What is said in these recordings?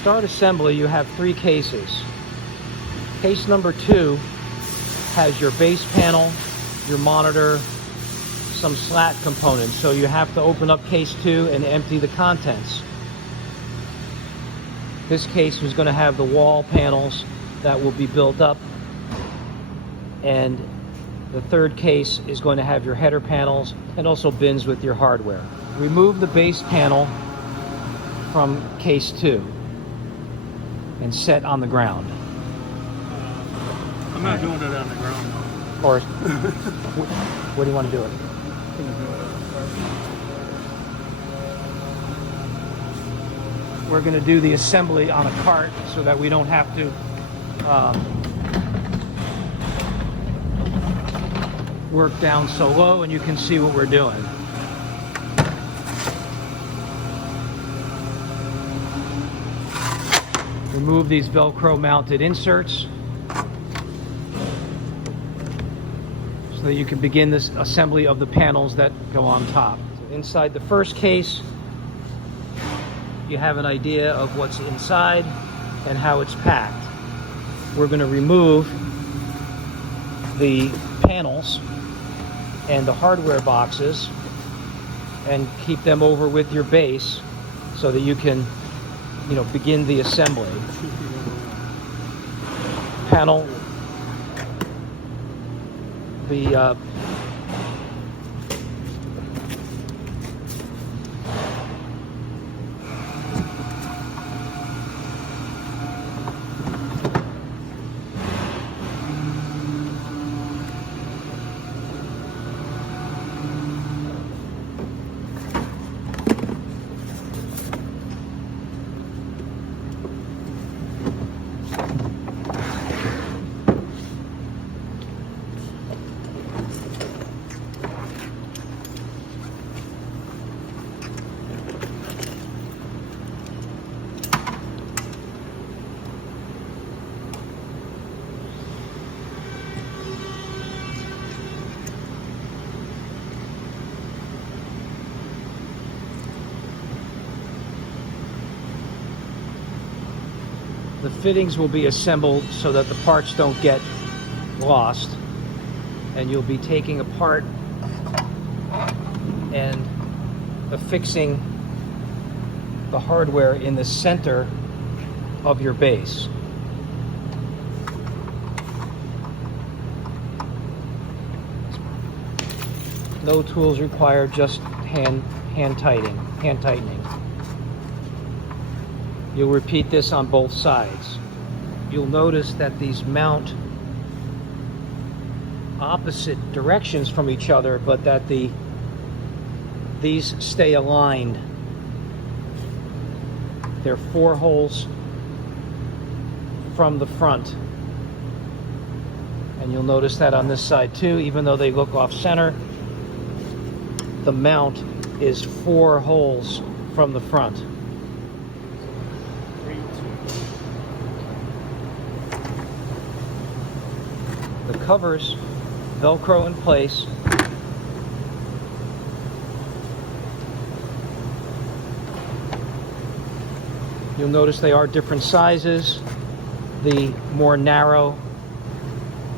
start assembly, you have 3 cases. Case number 2 has your base panel, your monitor, some slat components. So you have to open up case 2 and empty the contents. This case was going to have the wall panels that will be built up, and the 3rd case is going to have your header panels and also bins with your hardware. Remove the base panel from case 2 and set on the ground. I'm not doing it on the ground though. Or what do you want to do it? We're going to do the assembly on a cart so that we don't have to work down so low, and you can see what we're doing. Remove these Velcro mounted inserts so that you can begin this assembly of the panels that go on top. So inside the first case, you have an idea of what's inside and how it's packed. We're going to remove the panels and the hardware boxes and keep them over with your base so that you can, begin the assembly. Panel, the The fittings will be assembled so that the parts don't get lost, and you'll be taking apart and affixing the hardware in the center of your base. No tools required, just hand tightening. You'll repeat this on both sides. You'll notice that these mount opposite directions from each other, but that these stay aligned. They're 4 holes from the front. And you'll notice that on this side too, even though they look off center, the mount is 4 holes from the front. The covers Velcro in place. You'll notice they are different sizes. The more narrow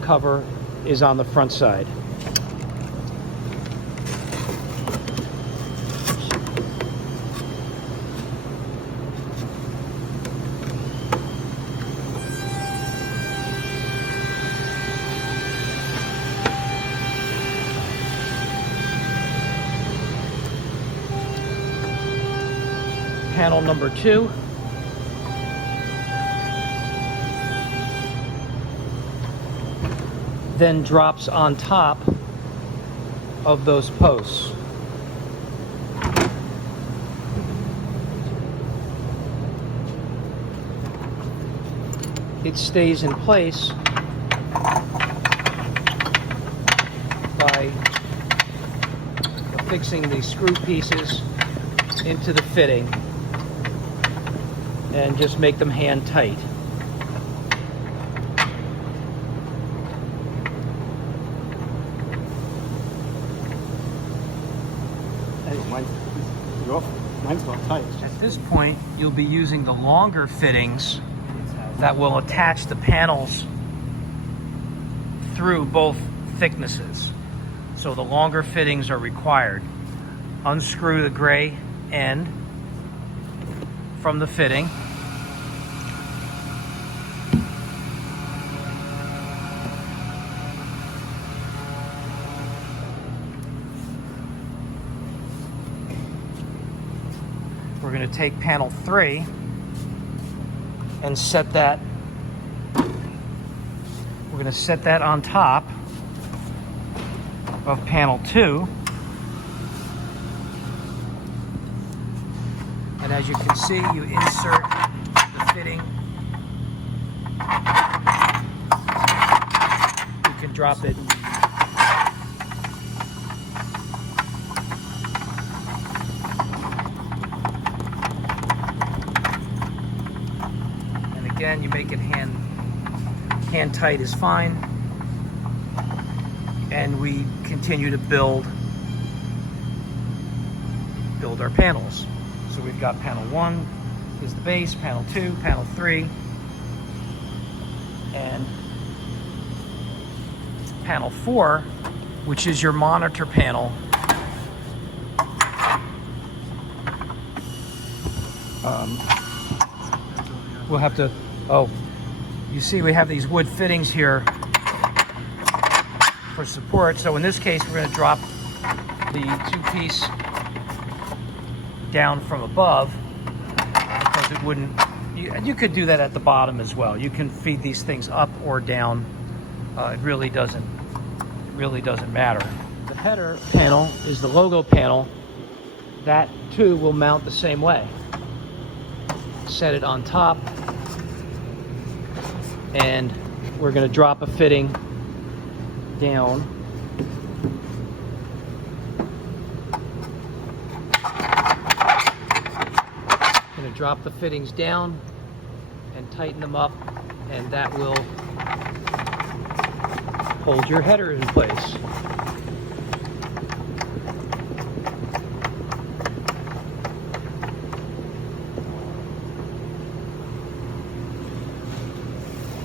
cover is on the front side. Panel number 2. Then drops on top of those posts. It stays in place by affixing these screw pieces into the fitting and just make them hand tight. Hey, mine's not tight. this point, you'll be using the longer fittings that will attach the panels through both thicknesses. So the longer fittings are required. Unscrew the gray end from the fitting. We're going to take panel 3 and set that. We're going to set that on top of panel 2. And as you can see, you insert the fitting. You can drop it. And again, you make it hand tight is fine. And we continue to build our panels. So we've got panel 1 is the base, panel 2, panel 3, and panel 4, which is your monitor panel. We'll have to, you see we have these wood fittings here for support. So in this case, we're going to drop the 2-piece down from above because it wouldn't, you could do that at the bottom as well. You can feed these things up or down. It really doesn't matter. The header panel is the logo panel. That too will mount the same way. Set it on top, and we're going to drop a fitting down. Going to drop the fittings down and tighten them up, and that will hold your header in place.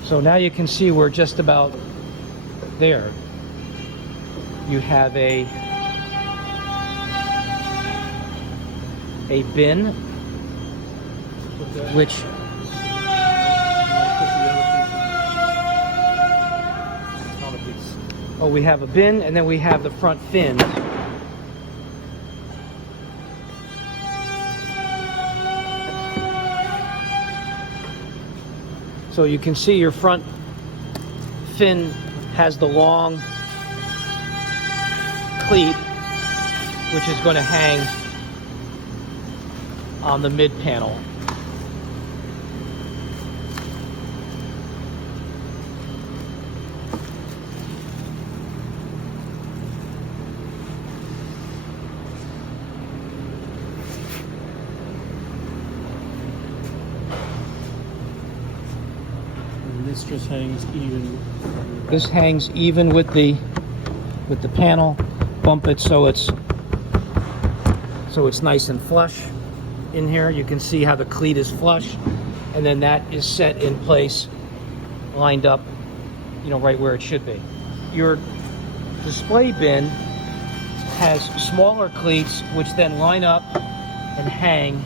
So now you can see we're just about there. You have a bin, which we have a bin, and then we have the front fins. So you can see your front fin has the long cleat, which is going to hang on the mid panel. This just hangs even. This hangs even with the panel. Bump it so it's nice and flush in here. You can see how the cleat is flush, and then that is set in place, lined up, right where it should be. Your display bin has smaller cleats which then line up and hang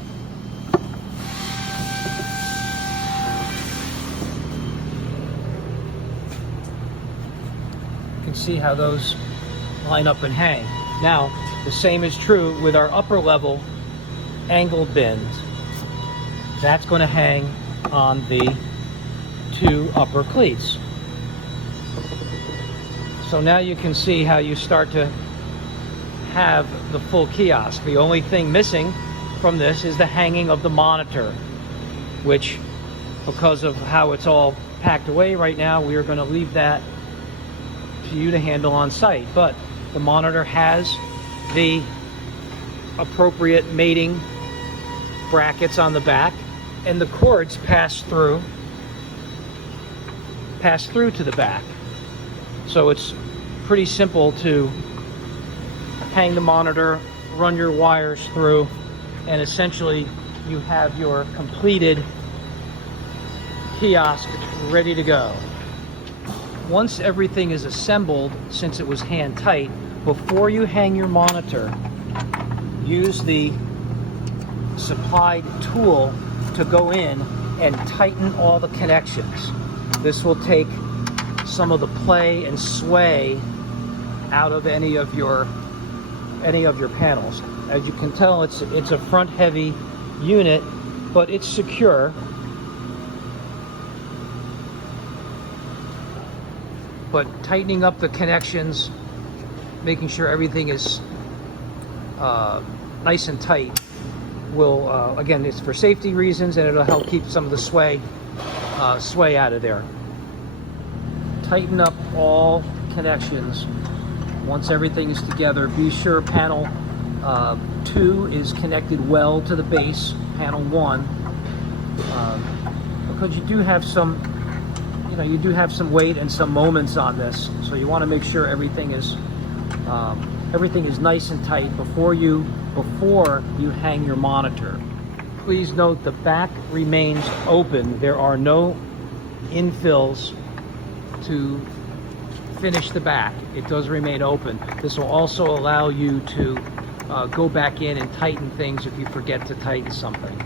see how those line up and hang. Now, the same is true with our upper level angled bins. That's going to hang on the 2 upper cleats. So now you can see how you start to have the full kiosk. The only thing missing from this is the hanging of the monitor, which, because of how it's all packed away right now, we are going to leave that to you to handle on site. But the monitor has the appropriate mating brackets on the back, and the cords pass through to the back. So it's pretty simple to hang the monitor, run your wires through, and essentially you have your completed kiosk ready to go. Once everything is assembled, since it was hand tight, before you hang your monitor, use the supplied tool to go in and tighten all the connections. This will take some of the play and sway out of any of your panels. As you can tell, it's a front heavy unit, but it's secure. But tightening up the connections, making sure everything is nice and tight, will again, it's for safety reasons, and it'll help keep some of the sway out of there. Tighten up all connections. Once everything is together, be sure panel 2 is connected well to the base, panel 1, because you do have some weight and some moments on this, so you want to make sure everything is nice and tight before you hang your monitor. Please note the back remains open. There are no infills to finish the back. It does remain open. This will also allow you to go back in and tighten things if you forget to tighten something.